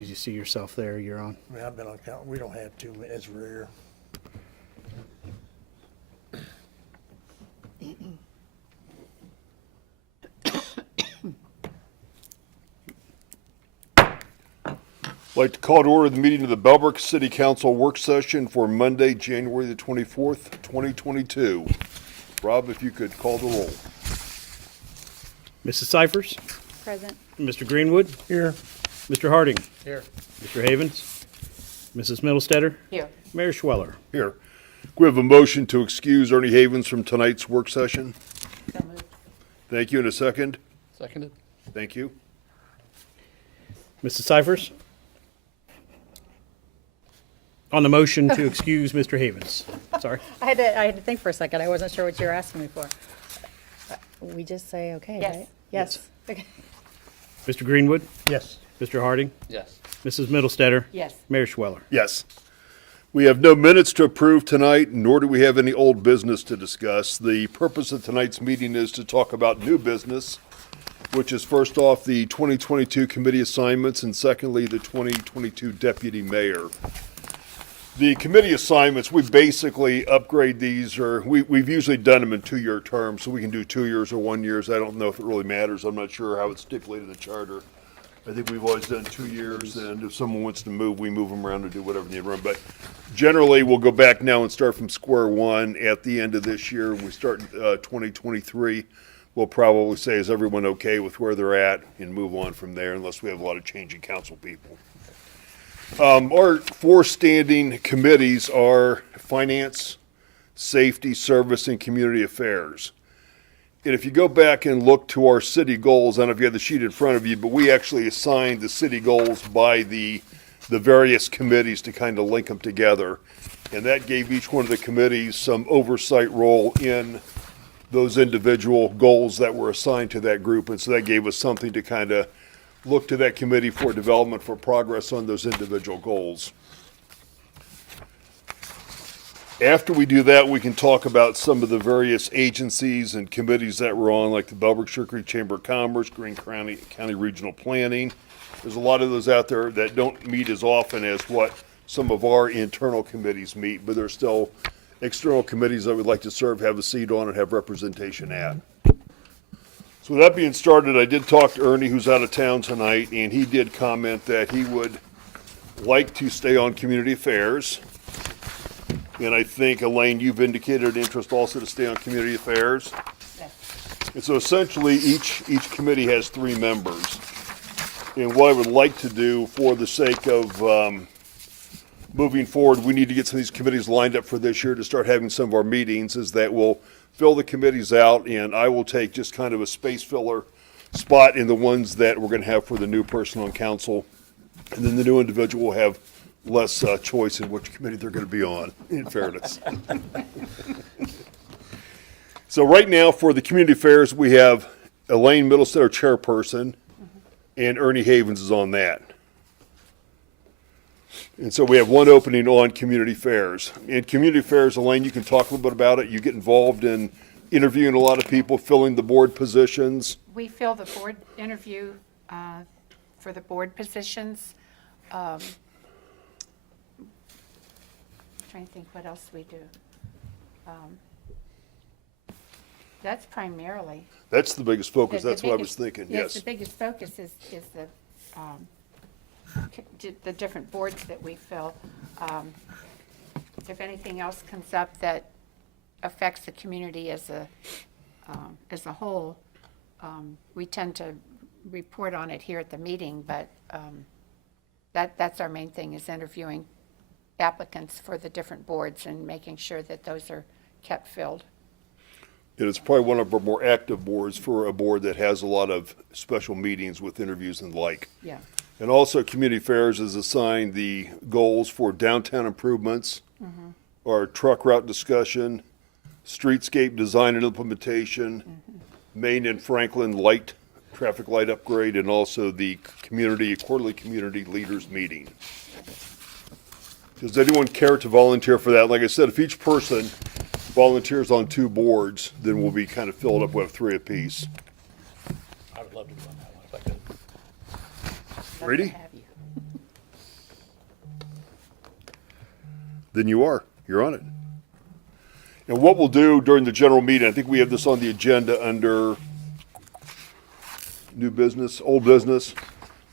Did you see yourself there? You're on. I mean, I've been on count, we don't have two as rare. I'd like to call to order the meeting of the Bellbrook City Council work session for Monday, January the 24th, 2022. Rob, if you could call the roll. Mrs. Cyphers, Present. Mr. Greenwood, Here. Mr. Harding, Here. Mr. Havens, Mrs. Middlestetter, Here. Mayor Schweller. Here. We have a motion to excuse Ernie Havens from tonight's work session. So moved. Thank you. In a second. Seconded. Thank you. Mrs. Cyphers? On the motion to excuse Mr. Havens. Sorry. I had to think for a second. I wasn't sure what you were asking me for. We just say okay, Yes. right? Yes. Okay. Mr. Greenwood, Yes. Mr. Harding, Yes. Mrs. Middlestetter, Yes. Mayor Schweller. Yes. We have no minutes to approve tonight, nor do we have any old business to discuss. The purpose of tonight's meeting is to talk about new business, which is first off the 2022 committee assignments and secondly the 2022 deputy mayor. The committee assignments, we basically upgrade these, or we've usually done them in 2-year terms, so we can do 2 years or 1 years. I don't know if it really matters. I'm not sure how it's stipulated in the charter. I think we've always done 2 years, and if someone wants to move, we move them around and do whatever they run. But generally, we'll go back now and start from square one at the end of this year. When we start 2023, we'll probably say, is everyone okay with where they're at, and move on from there, unless we have a lot of changing council people. Our 4 standing committees are Finance, Safety, Service, and Community Affairs. And if you go back and look to our city goals, I don't know if you have the sheet in front of you, but we actually assigned the city goals by the various committees to kind of link them together. And that gave each one of the committees some oversight role in those individual goals that were assigned to that group. And so that gave us something to kind of look to that committee for development, for progress on those individual goals. After we do that, we can talk about some of the various agencies and committees that we're on, like the Bellbrook Creek Chamber of Commerce, Greene County Regional Planning. There's a lot of those out there that don't meet as often as what some of our internal committees meet, but there's still external committees that we'd like to serve, have a seat on, and have representation at. So with that being started, I did talk to Ernie, who's out of town tonight, and he did comment that he would like to stay on community affairs. And I think, Elaine, you've indicated an interest also to stay on community affairs. Yes. And so essentially, each committee has 3 members. And what I would like to do for the sake of moving forward, we need to get some of these committees lined up for this year to start having some of our meetings, is that we'll fill the committees out, and I will take just kind of a space filler spot in the ones that we're going to have for the new person on council. And then the new individual will have less choice in which committee they're going to be on, in fairness. So right now, for the community affairs, we have Elaine Middlestetter chairperson, and Ernie Havens is on that. And so we have 1 opening on community affairs. In community affairs, Elaine, you can talk a little bit about it. You get involved in interviewing a lot of people, filling the board positions. We fill the board interview for the board positions. Trying to think what else we do. That's primarily. That's the biggest focus. the That's what I was biggest- thinking, Yes, yes. the biggest focus is the different boards that we fill. If anything else comes up that affects the community as a whole, we tend to report on it here at the meeting, but that's our main thing, is interviewing applicants for the different boards and making sure that those are kept filled. And it's probably one of our more active boards for a board that has a lot of special meetings with interviews and the like. Yeah. And also, community affairs is assigned the goals for downtown improvements, our truck route discussion, streetscape design and implementation, Main and Franklin light, traffic light upgrade, and also the quarterly community leaders meeting. Does anyone care to volunteer for that? Like I said, if each person volunteers on 2 boards, then we'll be kind of filled up with 3 apiece. I would love to be on that one if I could. Love to Ready? have you. Then you are. You're on it. And what we'll do during the general meeting, I think we have this on the agenda under new business, old business.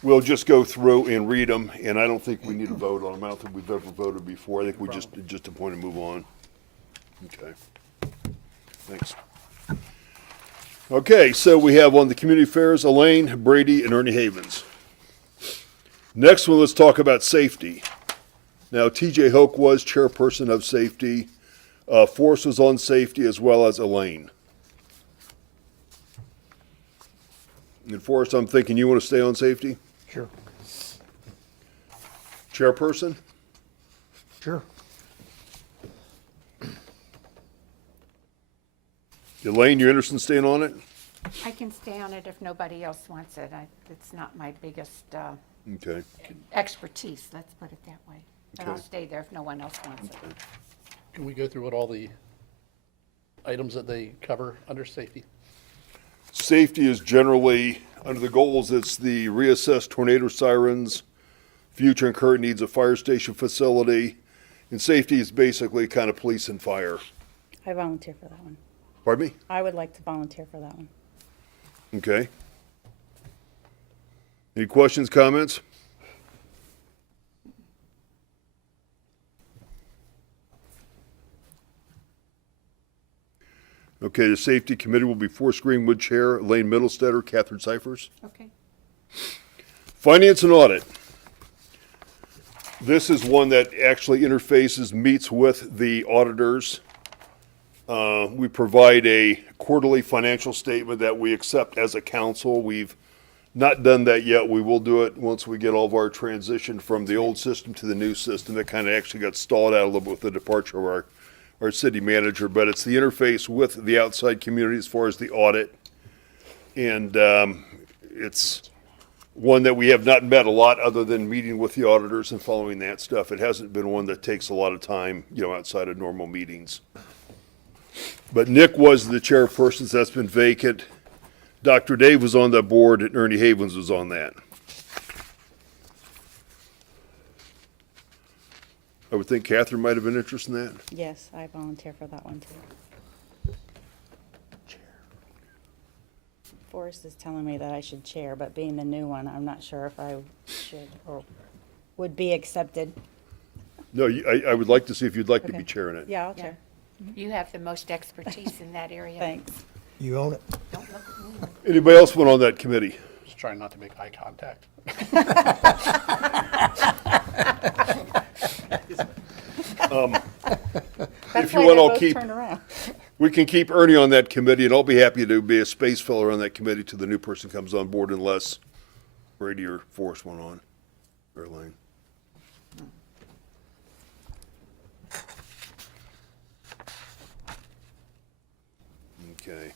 We'll just go through and read them, and I don't think we need to vote on them. I don't think we've ever voted before. I think we just a point and move on. Okay. Thanks. Okay, so we have on the community affairs, Elaine, Brady, and Ernie Havens. Next one, let's talk about safety. Now, TJ Hoke was chairperson of safety. Forrest was on safety as well as Elaine. And Forrest, I'm thinking you want to stay on safety? Sure. Chairperson? Sure. Elaine, you're interested in staying on it? I can stay on it if nobody else wants it. It's not my biggest Okay. expertise, let's put it that way. But I'll Okay. stay there if no one else wants it. Can we go through what all the items that they cover under safety? Safety is generally, under the goals, it's the reassess tornado sirens, future and current needs of fire station facility, and safety is basically kind of police and fire. I volunteer for that one. Pardon me? I would like to volunteer for that one. Okay. Any questions, comments? Okay, the safety committee will be Forrest Greenwood Chair, Elaine Middlestetter, Catherine Cyphers. Okay. Finance and audit. This is one that actually interfaces, meets with the auditors. We provide a quarterly financial statement that we accept as a council. We've not done that yet. We will do it once we get all of our transition from the old system to the new system. That kind of actually got stalled out a little bit with the departure of our city manager, but it's the interface with the outside community as far as the audit. And it's one that we have not met a lot other than meeting with the auditors and following that stuff. It hasn't been one that takes a lot of time, outside of normal meetings. But Nick was the chairperson, so that's been vacant. Dr. Dave was on that board and Ernie Havens was on that. I would think Catherine might have been interested in that. Yes, I volunteer for that one too. Forrest is telling me that I should chair, but being the new one, I'm not sure if I should or would be accepted. No, I would like to see if you'd like to be Okay. chairing it. Yeah, I'll Yeah. chair. You have the most expertise in that area. Thanks. You own it. Don't look at me. Anybody else want on that committee? Just trying not to make eye contact. That's If you why want, they I'll both keep, turn around. we can keep Ernie on that committee, and I'll be happy to be a space filler on that committee till the new person comes on board unless Brady or Forrest went on, or Elaine. Okay.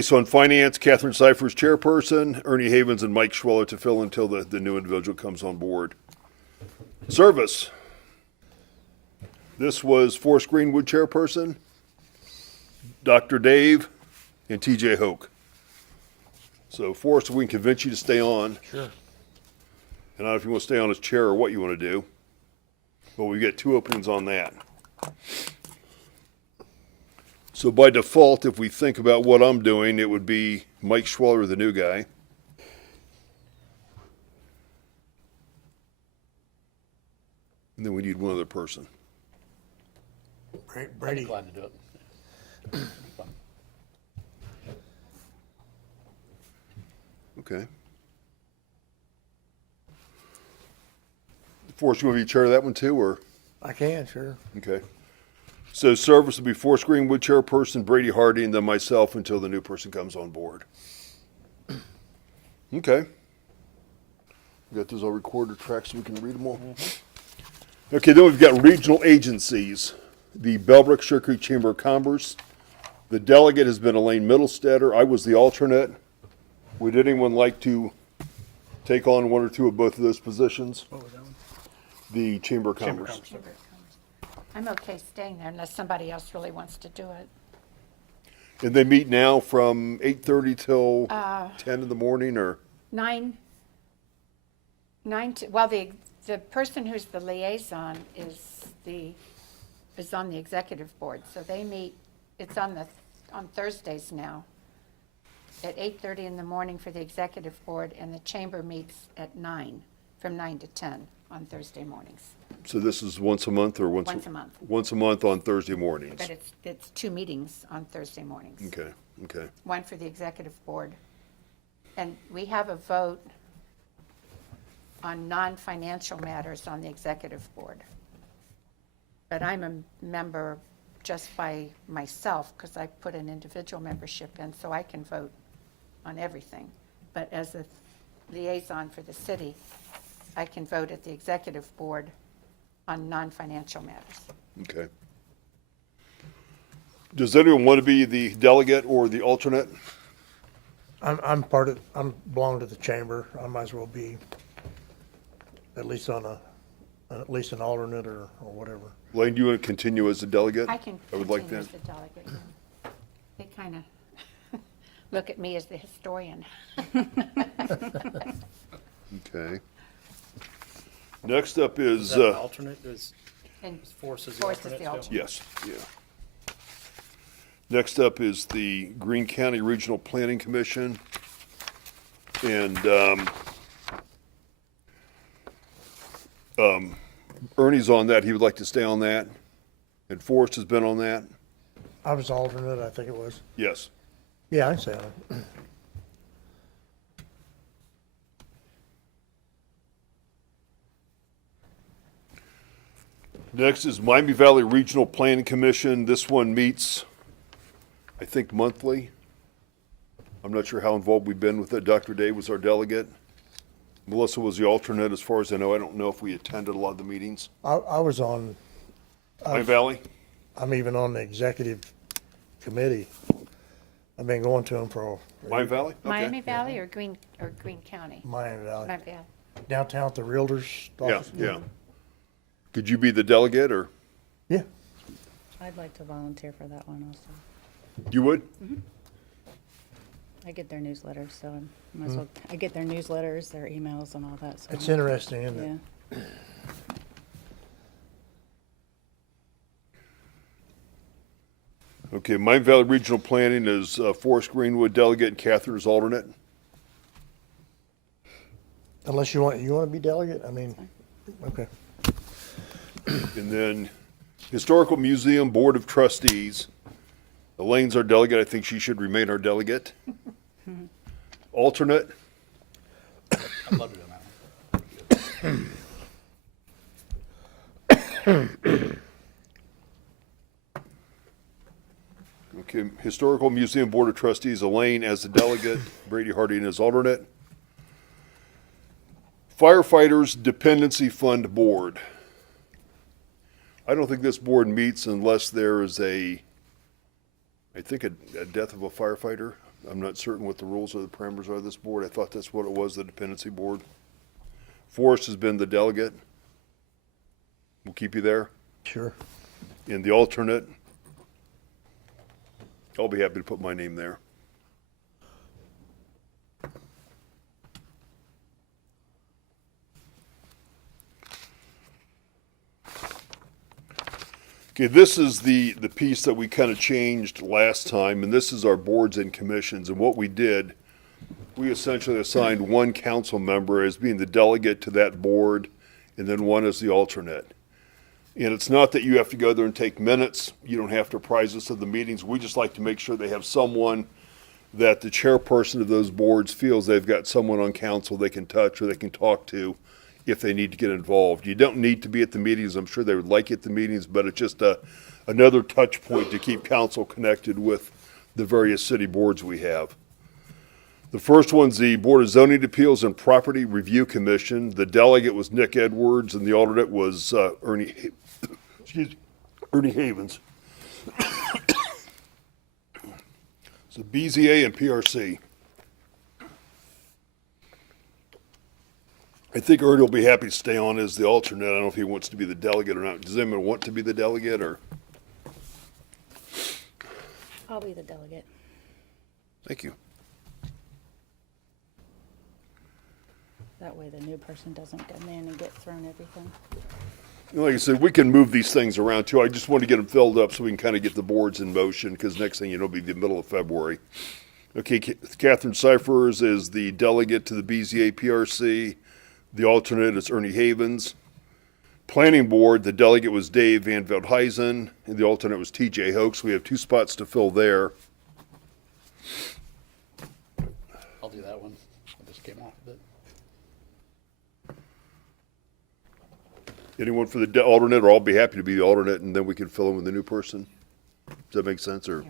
So on finance, Catherine Cyphers chairperson, Ernie Havens and Mike Schweller to fill until the new individual comes on board. Service. This was Forrest Greenwood chairperson, Dr. Dave, and TJ Hoke. So Forrest, if we can convince you to stay on. Sure. And I don't know if you want to stay on as chair or what you want to do. But we get 2 openings on that. So by default, if we think about what I'm doing, it would be Mike Schweller, the new guy. And then we need one other person. Bra- I'd Brady, be glad to do it. Okay. Forrest, you want to be chair of that one too, or? I can, sure. Okay. So service will be Forrest Greenwood chairperson, Brady Hardy, and then myself until the new person comes on board. Okay. We got those all recorded tracks so we can read them all. Okay, then we've got regional agencies. The Bellbrook Sugar Creek Chamber of Commerce. The delegate has been Elaine Middlestetter. I was the alternate. Would anyone like to take on one or two of both of those positions? What was that one? The Chamber of Commerce. I'm okay staying there unless somebody else really wants to do it. And they meet now from 8:30 till 10 in the morning, or? Nine to, The person who's the liaison is on the executive board, so they meet, it's on Thursdays now, at 8:30 in the morning for the executive board, and the chamber meets at 9, from 9 to 10 on Thursday mornings. So this is once a month or once? Once a month. Once a month on Thursday mornings? But it's 2 meetings on Thursday mornings. Okay, okay. One for the executive board. And we have a vote on non-financial matters on the executive board. But I'm a member just by myself because I put an individual membership in, so I can vote on everything. But as a liaison for the city, I can vote at the executive board on non-financial matters. Okay. Does anyone want to be the delegate or the alternate? I'm belong to the chamber. I might as well be at least at least an alternate or whatever. Lane, do you want to continue as a delegate? I can I would like continue that. as the delegate. They kind of look at me as the historian. Okay. Next up Is is, that an alternate? And Force is the Force is alternate the still? alternate. yes, yeah. Next up is the Greene County Regional Planning Commission. And Ernie's on that. He would like to stay on that. And Forrest has been on that. I was alternate, I think it was. Yes. Yeah, I can say it. Next is Miami Valley Regional Planning Commission. This one meets, I think, monthly. I'm not sure how involved we've been with it. Dr. Day was our delegate. Melissa was the alternate, as far as I know. I don't know if we attended a lot of the meetings. I was on, Miami Valley? I'm even on the executive committee. I've been going to them for Miami Valley? Okay. Miami Valley or Greene County? Miami Valley. Miami Valley. Downtown at the Realtors Yeah, office. yeah. Could you be the delegate, or Yeah. I'd like to volunteer for that one also. you would? I get their newsletters, so I might as well, I get their newsletters, their emails and all that, so. It's interesting, isn't it? Yeah. Okay, Miami Valley Regional Planning is Forrest Greenwood delegate and Catherine is alternate. Unless you want to be delegate, I mean, okay. And then Historical Museum Board of Trustees. Elaine's our delegate. I think she should remain our delegate. Alternate, I'd love to do that. okay, Historical Museum Board of Trustees, Elaine as the delegate, Brady Harding as alternate. Firefighters Dependency Fund Board. I don't think this board meets unless there is a death of a firefighter. I'm not certain what the rules or the parameters are of this board. I thought that's what it was, the dependency board. Forrest has been the delegate. We'll keep you there. Sure. And the alternate, I'll be happy to put my name there. Okay, this is the piece that we kind of changed last time, and this is our boards and commissions. And what we did, we essentially assigned one council member as being the delegate to that board, and then one as the alternate. And it's not that you have to go there and take minutes. You don't have to apprise us of the meetings. We just like to make sure they have someone that the chairperson of those boards feels they've got someone on council they can touch or they can talk to if they need to get involved. You don't need to be at the meetings. I'm sure they would like you at the meetings, but it's just another touch point to keep council connected with the various city boards we have. The first one's the Board of Zoning Appeals and Property Review Commission. The delegate was Nick Edwards, and the alternate was Ernie Havens. So BZA and PRC. I think Ernie will be happy to stay on as the alternate. I don't know if he wants to be the delegate or not. Does anyone want to be the delegate, or? I'll be the delegate. Thank you. That way the new person doesn't come in and get thrown everything. Like I said, we can move these things around too. I just want to get them filled up so we can kind of get the boards in motion, because next thing you know, it'll be the middle of February. Okay, Catherine Cyphers is the delegate to the BZA PRC. The alternate is Ernie Havens. Planning Board, the delegate was Dave Van Veldhuizen, and the alternate was TJ Hoax. We have 2 spots to fill there. I'll do that one. I just came off of it. Anyone for the alternate, or I'll be happy to be the alternate, and then we can fill in with the new person. Does that make sense, or?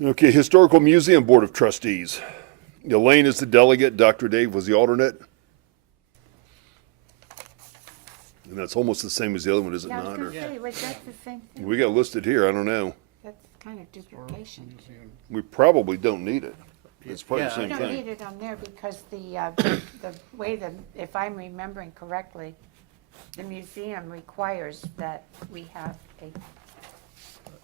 Okay, Historical Museum Board of Trustees. Elaine is the delegate, Dr. Dave was the alternate. And that's almost the same as the other one, is it Yeah, I was not? gonna Or say, was that the same thing? we got listed here, I don't know. That's kind of duplication. We probably don't need it. It's probably the Yeah. same We don't thing. need it on there because the way that, if I'm remembering correctly, the museum requires that we have a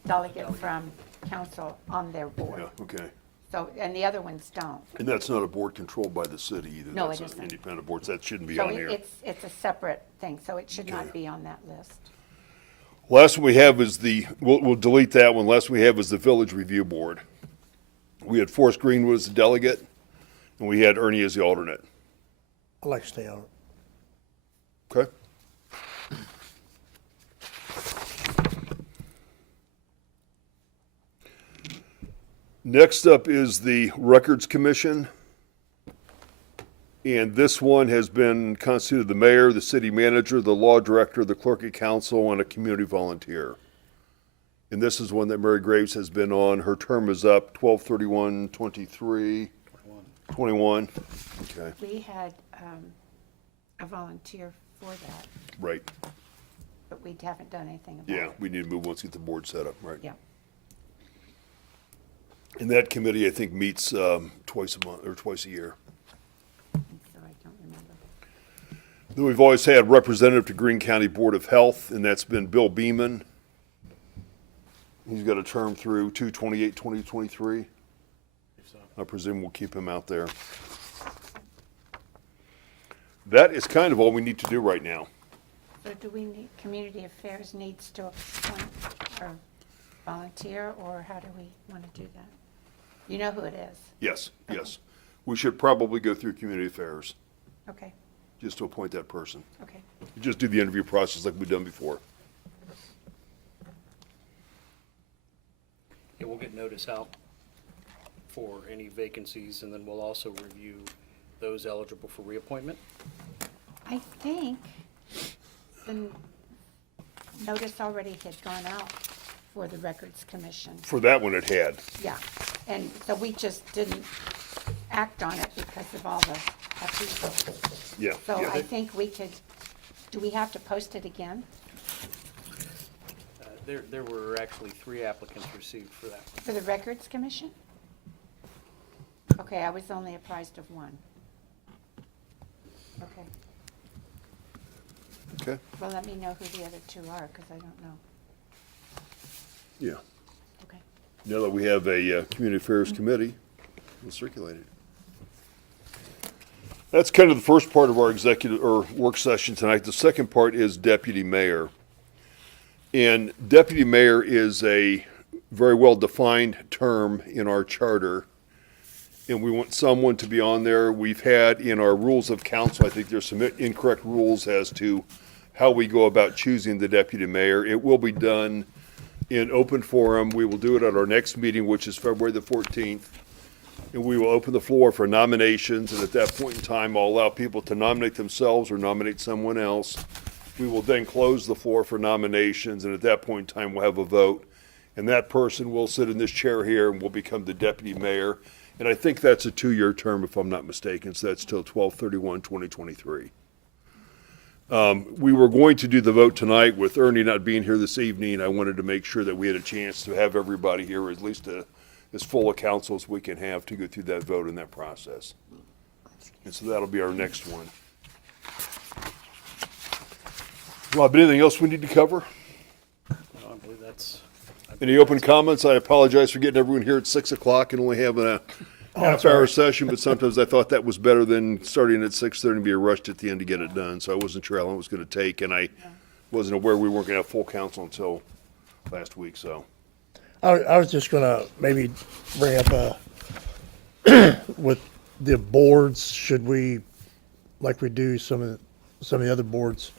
delegate from council on their board. Yeah, okay. So, and the other ones don't. And that's not a board controlled by the city either. No, That's it an isn't. independent board, so that shouldn't be So on here. it's a separate thing, so it should Okay. not be on that list. Last one we have is we'll delete that one. Last one we have is the Village Review Board. We had Forrest Greenwood as the delegate, and we had Ernie as the alternate. I'd like to stay on it. Okay? Next up is the Records Commission. And this one has been constituted the mayor, the city manager, the law director, the clerk of council, and a community volunteer. And this is one that Mary Graves has been on. Her term is up 12/31/23. 21. Okay, We had a volunteer for that, right. but we haven't done anything about Yeah, it. we need to move once we get the board set up, right? Yeah. And that committee, I think, meets twice a month or twice a year. So I don't remember. Then we've always had representative to Greene County Board of Health, and that's been Bill Beeman. He's got a term through 2/28/2023. I presume we'll keep him out there. That is kind of all we need to do right now. So do we need, Community Affairs needs to appoint or volunteer, or how do we want to do that? You know who it is? Yes, yes. We should probably go through Community Affairs, Okay, just to appoint that person. okay. Just do the interview process like we've done before. Yeah, we'll get notice out for any vacancies, and then we'll also review those eligible for reappointment. I think the notice already had gone out for the Records Commission. For that one, it had. Yeah, and so we just didn't act on it because of all the upheaval. Yeah. So yeah. I think we could, do we have to post it again? There were actually 3 applicants received for that. For the Records Commission? Okay, I was only apprised of one. Okay, Okay, well, let me know who the other 2 are, because I don't know. yeah. Okay. Now that we have a Community Affairs Committee, we'll circulate it. That's kind of the first part of our executive, or work session tonight. The second part is Deputy Mayor. And Deputy Mayor is a very well-defined term in our charter, and we want someone to be on there. We've had in our rules of council, I think there's some incorrect rules as to how we go about choosing the Deputy Mayor. It will be done in open forum. We will do it at our next meeting, which is February the 14th. And we will open the floor for nominations, and at that point in time, I'll allow people to nominate themselves or nominate someone else. We will then close the floor for nominations, and at that point in time, we'll have a vote. And that person will sit in this chair here and will become the deputy mayor. And I think that's a 2-year term, if I'm not mistaken, so that's till 12/31/2023. We were going to do the vote tonight. With Ernie not being here this evening, I wanted to make sure that we had a chance to have everybody here, at least as full a council as we can have, to go through that vote and that process. And so that'll be our next one. Rob, anything else we need to cover? No, I believe Any open comments? I apologize for getting everyone here at 6 o'clock and only having a half-hour session, but sometimes I thought that was better than starting at 6:30 and be rushed at the end to get it done. So I wasn't sure how long it was going to take, and I wasn't aware we weren't going to have full council until last week, so. I was just gonna maybe bring up, with the boards, should we, like we do some of the other boards,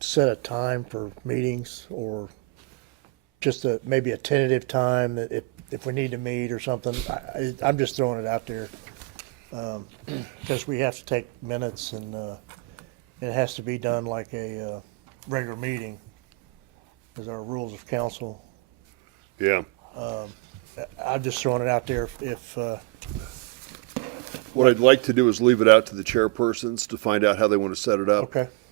set a time for meetings, or just maybe a tentative time that if we need to meet or something? I'm just throwing it out there. Because we have to take minutes, and it has to be done like a regular meeting, as our rules of council. Yeah. I'm just throwing it out there if What I'd like to do is leave it out to the chairpersons to find out how they want to set it up.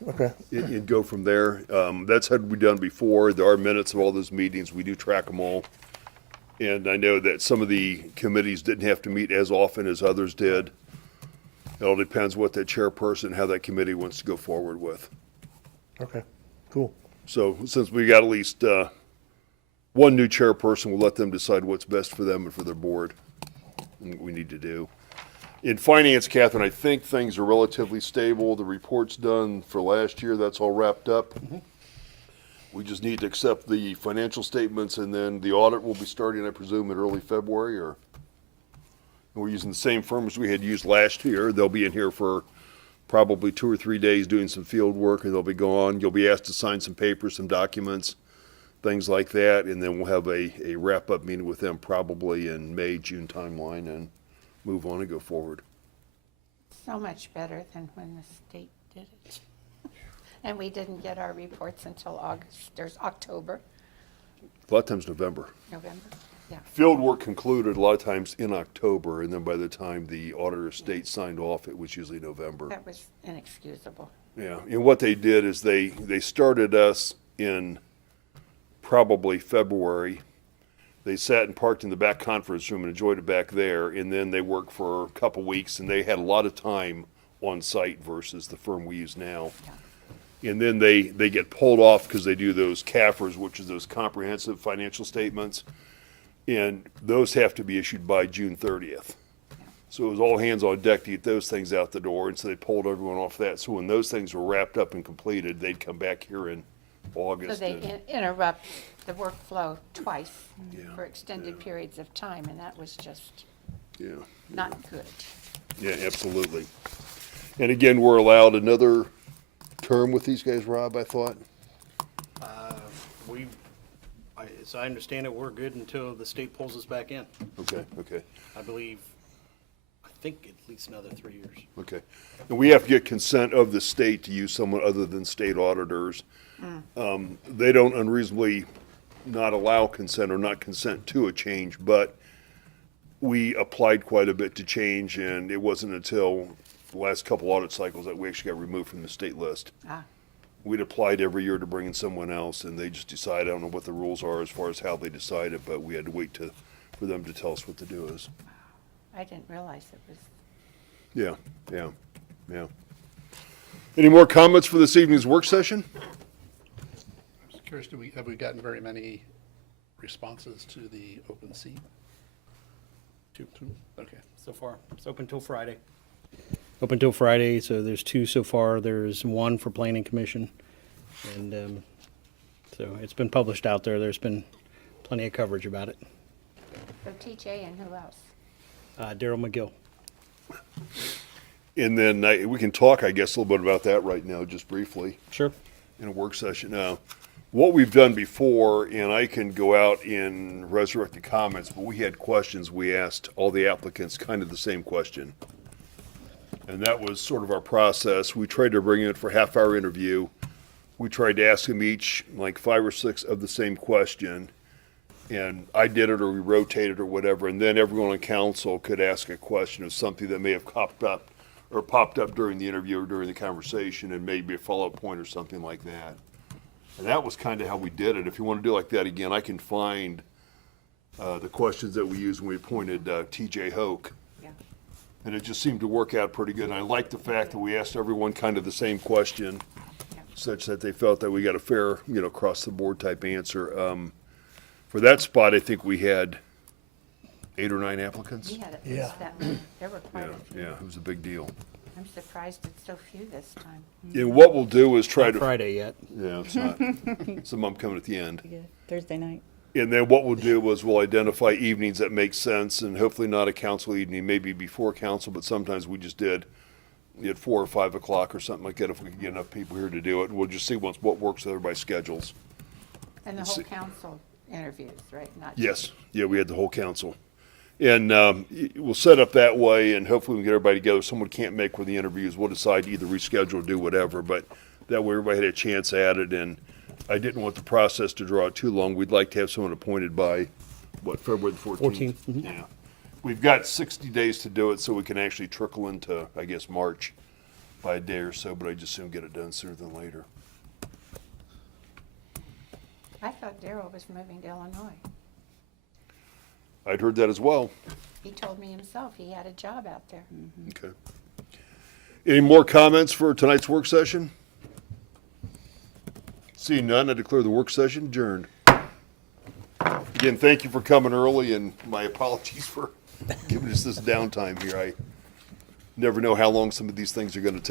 okay. And go from there. That's had we done before. There are minutes of all those meetings. We do track them all. And I know that some of the committees didn't have to meet as often as others did. It all depends what that chairperson, how that committee wants to go forward with. Okay, cool. So since we got at least one new chairperson, we'll let them decide what's best for them and for their board and what we need to do. In finance, Catherine, I think things are relatively stable. The report's done for last year. That's all wrapped up. We just need to accept the financial statements, and then the audit will be starting, I presume, in early February, or we're using the same firm as we had used last year. They'll be in here for probably 2 or 3 days doing some field work, and they'll be gone. You'll be asked to sign some papers, some documents, things like that, and then we'll have a wrap-up meeting with them probably in May, June timeline, and move on and go forward. So much better than when the state did it. And we didn't get our reports until October, A lot of times November. November. Yeah. Field work concluded a lot of times in October, and then by the time the auditor of state signed off, it was usually November. That was inexcusable. Yeah, and what they did is they started us in probably February. They sat and parked in the back conference room and enjoyed it back there, and then they worked for a couple weeks, and they had a lot of time on site versus the firm we use now. And then they get pulled off because they do those CAFRs, which is those comprehensive financial statements, and those have to be issued by June 30th. So it was all hands on deck to get those things out the door, and so they pulled everyone off that. So when those things were wrapped up and completed, they'd come back here in August. So they and- interrupt the workflow twice Yeah, for extended periods of time, and that was just Yeah, not good. yeah, absolutely. And again, we're allowed another term with these guys, Rob, I thought? As I understand it, we're good until the state pulls us back in. Okay, okay, I think at least another 3 years. okay. And we have to get consent of the state to use someone other than state auditors. They don't unreasonably not allow consent or not consent to a change, but we applied quite a bit to change, and it wasn't until the last couple audit cycles that we actually got removed from the state list. We'd applied every year to bring in someone else, and they just decided, I don't know what the rules are as far as how they decide it, but we had to wait for them to tell us what the do is. I didn't realize it was. Yeah, yeah, yeah. Any more comments for this evening's work session? I was curious, have we gotten very many responses to the open seat? Two. Okay. So far. It's open till Friday. Open till Friday, so there's 2 so far. There's 1 for Planning Commission. And so it's been published out there. There's been plenty of coverage about it. So TJ and who else? Daryl McGill. And then we can talk, I guess, a little bit about that right now, just briefly, Sure. in a work session. Now, what we've done before, and I can go out and resurrect the comments, but we had questions. We asked all the applicants kind of the same question. And that was sort of our process. We tried to bring in for a half-hour interview. We tried to ask them each like 5 or 6 of the same question. And I did it, or we rotated, or whatever. And then everyone on council could ask a question of something that may have popped up during the interview or during the conversation, and maybe a follow-up point or something like that. And that was kind of how we did it. If you want to do like that again, I can find the questions that we used when we appointed T.J. Hoke. Yeah. And it just seemed to work out pretty good. And I like the fact that we asked everyone kind of the same question. such that they felt that we got a fair, across the board type answer. For that spot, I think we had 8 or 9 applicants. We had at Yeah. least that many. There were Yeah, quite a few. yeah, it was a big deal. I'm surprised it's so few this time. And what we'll do is try Not to, Friday yet. yeah, it's not, some of them coming at the end. Yeah, Thursday night. And then what we'll do is we'll identify evenings that make sense, and hopefully not a council evening, maybe before council, but sometimes we just did at 4 or 5 o'clock or something like that, if we can get enough people here to do it. And we'll just see what works with everybody's schedules. And the Let's whole see. council interviews, right? Not just- Yes, yeah, we had the whole council. And we'll set up that way, and hopefully we can get everybody together. If someone can't make one of the interviews, we'll decide to either reschedule or do whatever, but that way everybody had a chance at it, and I didn't want the process to draw out too long. We'd like to have someone appointed by, February the 14th? 14th, mhm. Yeah. We've got 60 days to do it, so we can actually trickle into, I guess, March by a day or so, but I just soon get it done sooner than later. I thought Daryl was moving to Illinois. I'd heard that as well. He told me himself he had a job out there. Okay. Any more comments for tonight's work session? Seeing none, I declare the work session adjourned. Again, thank you for coming early, and my apologies for giving us this downtime here. I never know how long some of these things are going to take.